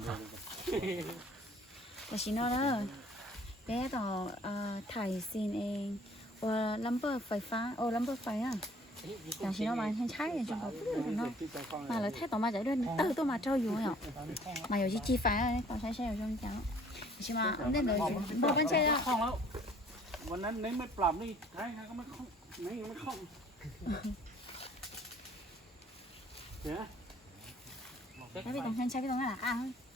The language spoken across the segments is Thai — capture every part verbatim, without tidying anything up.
แต่ชิโน่เด้อเป๊ต่อถ่ายซีนเองว่าลัมเบอร์ไฟฟ้าโอ้ลัมเบอร์ไฟอ่ะแต่ชิโน่มาใช่จนเขาพูดเนาะมาแล้วแท้ต่อมาจะด้วยเตอร์ตัวมาเจ้าอยู่เหรอมาอยู่ที่จีฟ้าตอนใช้ใช้อยู่ช่วงเจ้าใช่ไหมอันนี้เลยบอกเป็นใช่แล้วคล่องแล้ววันนั้นนี่ไม่ปรับนี่ใช่ฮะก็ไม่คล่องนี่ไม่คล่องเดี๋ยวแล้วพี่ต้องใช้พี่ต้องอะไรอ่ะ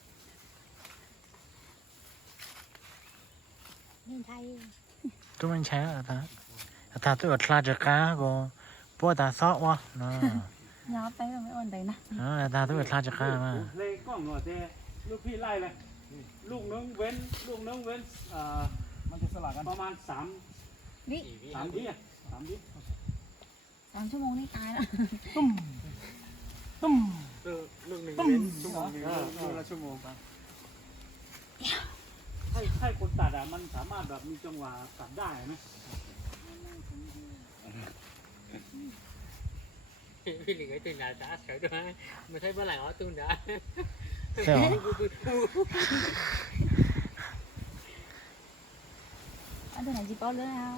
นี่ไทยตัวมันใช้อะไรตาตาตัวคลาดจาก้าก็ปวดตาซอกวะเนาะย้อนไปไม่อ่อนไปนะเออตาตัวคลาดจาก้ามาเลยกล้องหน่อยเจ้ลูกพี่ไล่เลยลูกนึงเว้นลูกนึงเว้นเอ่อมันจะสลับกันประมาณสามวิสามวิอ่ะสามวิสามชั่วโมงนี่ตายแล้วตุ้มตุ้มลูกหนึ่งเว้นชั่วโมงนึงลูกละชั่วโมงครับให้ให้คนตัดอ่ะมันสามารถแบบมีจังหวะตัดได้ไหมพี่หลิงไอ้ตื่นด่าจ้าเฉยด้วยไม่ใช่เมื่อไหร่อ๋อตื่นด่าใช่หรออันตัวไหนจีบอลเลยอ่ะ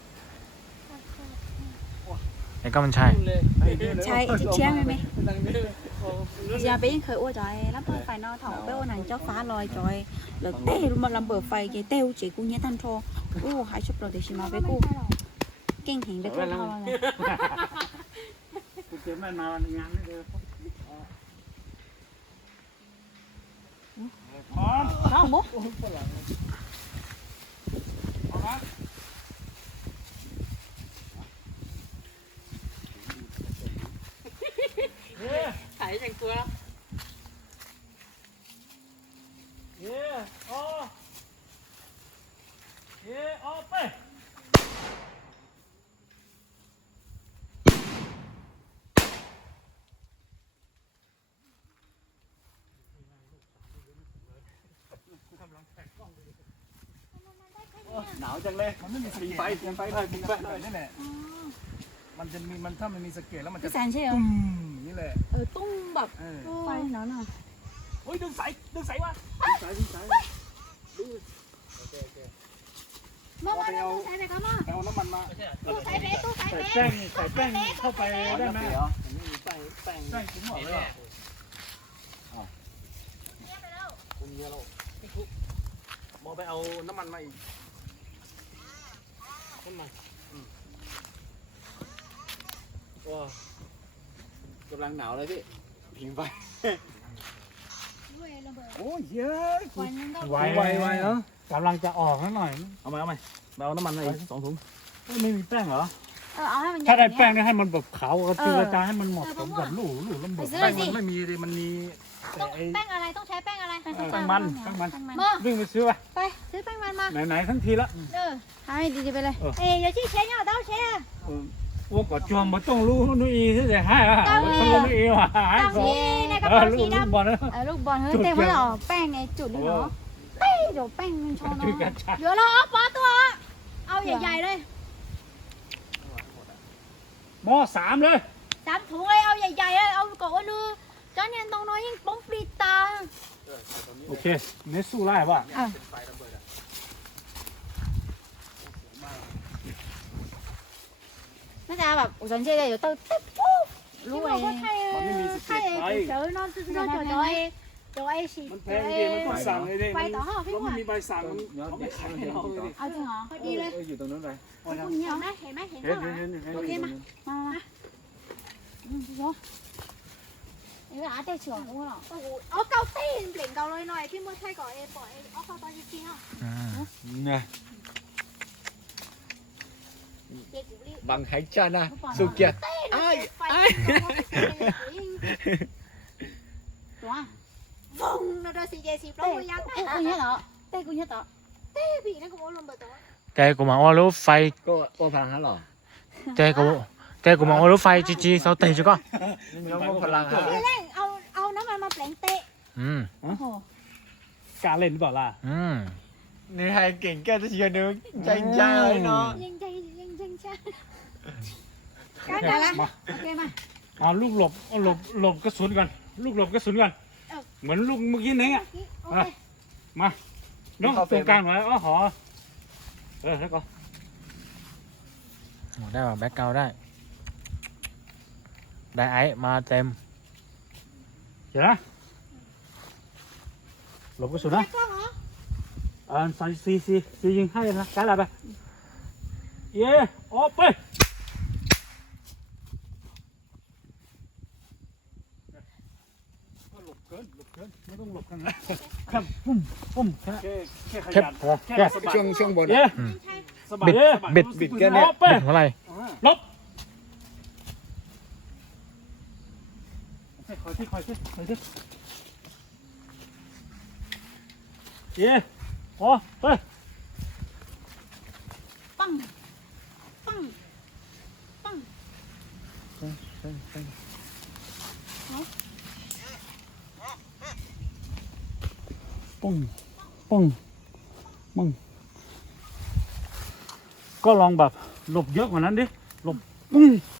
ไอ้ก็มันใช่ใช่เชี่ยงไหมgiờ bé khởi ô trời lắm phải nó thọ bé ô nàng cho phá lòi trời là tê luôn mà làm bờ phai cái teo chỉ cũng nhớ thanh thô ô hai chục rồi thì chỉ mà bé cô kinh hình được cái thò này กูเจอแม่มางานนี่เลยพร้อม không bố thầy thằng cua lắm yeah oh yeah oh peหนาวจังเลยมันไม่มีสไฟยังไฟเลยมีไฟเลยนี่แหละมันจะมีมันถ้ามันมีสเกตแล้วมันจะ cái sànใช่เหรอนี่แหละเออตุ้งแบบไฟเนาะเนาะโอ้ยดึงสายดึงสายวะดึงสายดึงสายดึงโอเคโอเคมาไปเอาสายไปครับมาเอาน้ำมันมาตู้สายเบตู้สายเบใส่แป้งใส่แป้งเข้าไปได้ไหมเหรออันนี้มีแป้งแป้งแป้งคุ้มหรอเลยอ๋อเนี่ยไปแล้วคุ้มเยอะแล้วไม่คุ้มมอไปเอาน้ำมันมาอีกน้ำมันว้ากำลังหนาวเลยพี่ผิงไฟโอ้ยเยอะไวไวไวเนาะกำลังจะออกนิดหน่อยเอาไหมเอาไหมมาเอาน้ำมันมาอีกสองถุงไม่มีแป้งเหรอถ้าได้แป้งก็ให้มันแบบขาวกระจืดกระจายให้มันหมดผมแบบลู่ลู่ลำบากแป้งมันไม่มีเลยมันมีแป้งอะไรต้องใช้แป้งอะไรแป้งมันแป้งมันวิ่งไปซื้อไปไปซื้อแป้งมันมาไหนๆทั้งทีละเออให้ดีๆไปเลยเอ้ยเดี๋ยวชี้เชนเนี่ยต้องเชน我个装不动路路易是在海啊，我路易嘛，海说， 呃路路บอลนะเออลูกบอลเฮ้ยเต็มแล้วแป้งไงจุดนี่เหรอเต้เดี๋ยวแป้งมันชนเนาะเดี๋ยวเราเอาปอตัวเอาใหญ่ๆเลยหม้อสามเลยสามถุงเลยเอาใหญ่ๆเลยเอาก่อนนึงจ้าเนี่ยตรงน้อยยิ่งป้องปรีตาโอเคนี่สู้ได้ป่ะน่าจะแบบอุจจาระเดี๋ยวเต้าเต้ปุ๊บรู้เองมันไม่มีสเก็ตไฟเดี๋ยวน้องน้องจอยจอยจอยสิมันแพงจริงมันต้องสั่งเลยดิไฟต่อห้องพี่ว่ามันมีใบสั่งมันเขาไม่ขายให้เราเลยเอาจริงเหรอพอดีเลยอยู่ตรงนั้นไปเห็นไหมเห็นไหมเห็นไหมโอเคมามาอืมโยเอ้ยอาเต้เฉื่อยรู้หรอโอ้โหเอาเกาตีนเปลี่ยนเกาเลยหน่อยพี่มือใช่ก่อนเอปล่อยเอาเข้าตอนจริงๆอ่ะเนี่ย bằng hải chân à sự kiện ai ai vâng nó ra xì dè xì lắm nhá tê nhớ đó tê cũng nhớ đó tê bị nó cũng luôn bờ đó tê của mà ô lúa phay cô cô phàng hả lò tê của tê của mà ô lúa phay chi chi sao tê chứ con nó có phàng hả cái lên ao ao nó mà mà bẹn tê ừ กล้าเล่นหรือเปล่าล่ะอืมนี่ให้เก่งแก่ตัวเชียร์นึงใจใจเนาะยังใจยังใจใจกันได้ละโอเคมาเอาลูกหลบเอาหลบหลบกระสุนก่อนลูกหลบกระสุนก่อนเหมือนลูกเมื่อกี้เนี้ยโอเคมาน้องตรงกลางหน่อยอ๋อหอเออแล้วก็โอ้ได้แบบแบ็คเกราวด์ได้ ได้ไอซ์มาเต็มเดี๋ยวนะหลบกระสุนนะก็เหรออ่าใส่ซีซีซียิงให้นะการอะไรไปเย่ออกไปหลบเกินหลบเกินไม่ต้องหลบกันนะครับปุ้มปุ้มแค่แค่ขยันแค่สะบัดช่วงช่วงบนเย่ไม่ใช่สะบัดบิดเย่บิดบิดแค่เนี้ยออกไปบิดอะไรลบคอยที่คอยที่คอยที่เย่พอไปปังปังปังปุ้งปุ้งปุ้งก็ลองแบบหลบเยอะกว่านั้นดิหลบปุ้ง